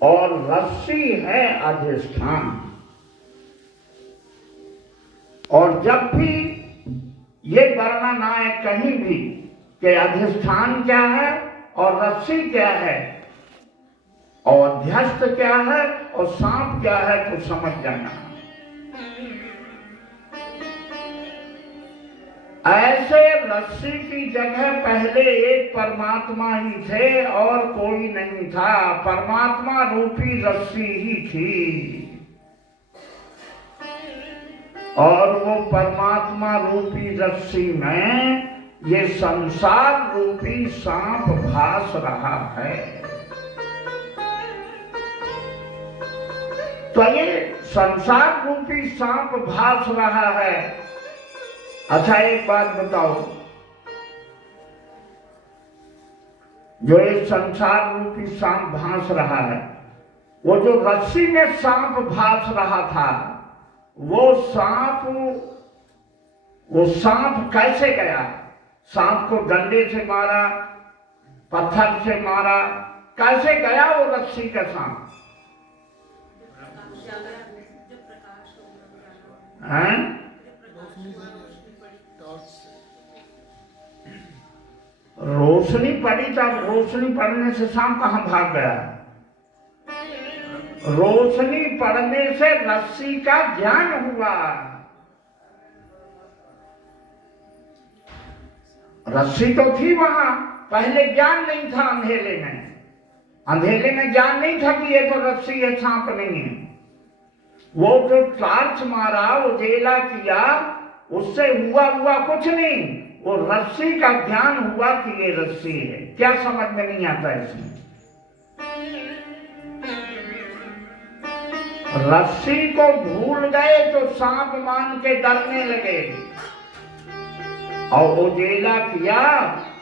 और रस्सी है अधिष्ठान। और जब भी ये वर्णन आए कहीं भी कि अधिष्ठान क्या है और रस्सी क्या है और अध्यस्त क्या है और सांप क्या है, तो समझ जाना। ऐसे रस्सी की जगह पहले एक परमात्मा ही थे और कोई नहीं था। परमात्मा रूपी रस्सी ही थी और वो परमात्मा रूपी रस्सी में ये संसार रूपी सांप भास रहा है। तो ये संसार रूपी सांप भास रहा है। अच्छा एक बात बताओ, जो ये संसार रूपी सांप भास रहा है, वो जो रस्सी में सांप भास रहा था, वो सांप कैसे गया? सांप को डंडे से मारा, पत्थर से मारा, कैसे गया वो रस्सी का सांप? हैं? रोशनी पड़ी तब, रोशनी पड़ने से सांप कहां भाग गया? रोशनी पड़ने से रस्सी का ज्ञान हुआ। रस्सी तो थी वहां, पहले ज्ञान नहीं था। अंधेरे में ज्ञान नहीं था कि ये तो रस्सी है, सांप नहीं है। वो जो टार्च मारा, उजेला किया, उससे हुआ कुछ नहीं। वो रस्सी का ज्ञान हुआ कि ये रस्सी है। क्या समझ में नहीं आता इसमें? रस्सी को भूल गए तो सांप मान के डरने लगे, और उजेला किया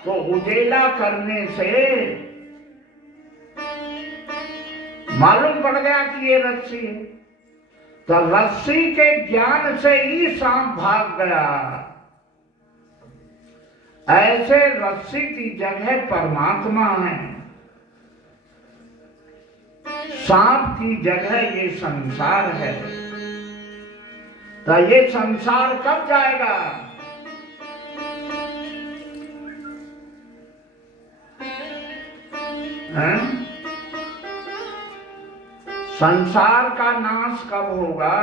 तो उजेला करने से मालूम पड़ गया कि ये रस्सी है। तो रस्सी के ज्ञान से ही सांप भाग गया। ऐसे रस्सी की जगह परमात्मा है, सांप की जगह ये संसार है। तो ये संसार कब जाएगा? हैं? संसार का नाश कब होगा?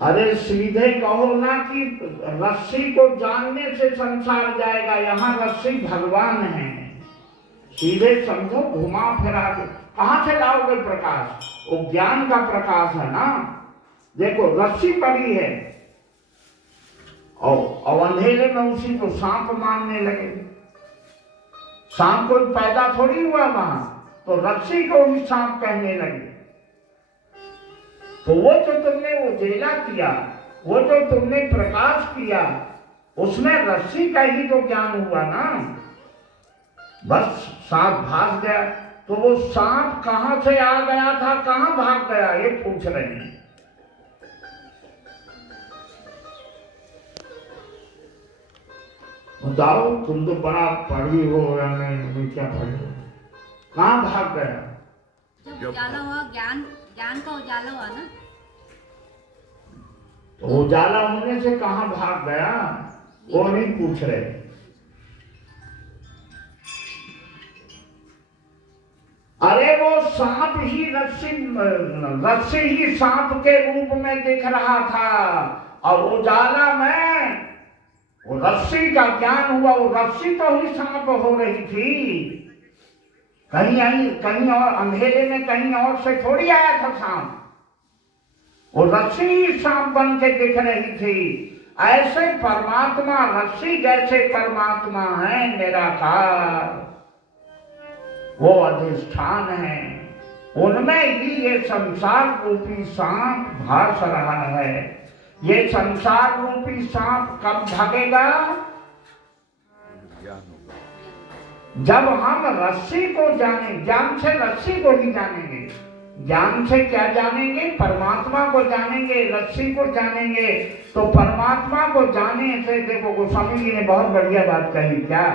अरे सीधे कहो ना कि रस्सी को जानने से संसार जाएगा। यहाँ रस्सी भगवान है। सीधे समझो, घुमा फिरा के कहां से लाओगे प्रकाश? वो ज्ञान का प्रकाश है ना। देखो रस्सी पड़ी है और अंधेरे में उसी को सांप मानने लगे। सांप कोई पैदा थोड़ी हुआ वहां, तो रस्सी को ही सांप कहने लगे। तो वो जो तुमने उजेला किया, वो जो तुमने प्रकाश किया, उसमें रस्सी का ही तो ज्ञान हुआ ना। बस सांप भाग गया। तो वो सांप कहां से आ गया था, कहां भाग गया, ये पूछ रहे हैं। बताओ, तुम तो बड़ा पढ़ी हो या नहीं, क्या पढ़ी हो? कहां भाग गया? जब उजाला हुआ, ज्ञान का उजाला हुआ ना, तो उजाला होने से कहां भाग गया, वो नहीं पूछ रहे। अरे वो सांप ही रस्सी ही सांप के रूप में दिख रहा था, और उजाला में वो रस्सी का ज्ञान हुआ। वो रस्सी तो ही सांप हो रही थी। कहीं और अंधेरे में कहीं और से थोड़ी आया था सांप। वो रस्सी ही सांप बन के दिख रही थी। ऐसे परमात्मा रस्सी जैसे परमात्मा है निराकार, वो अधिष्ठान है। उनमें ही ये संसार रूपी सांप भास रहा है। ये संसार रूपी सांप कब भागेगा? जब हम रस्सी को जाने, ज्ञान से रस्सी को ही जानेंगे। ज्ञान से क्या जानेंगे? परमात्मा को जानेंगे, रस्सी को जानेंगे। तो परमात्मा को जाने से देखो गोस्वामी जी ने बहुत बढ़िया बात कही, क्या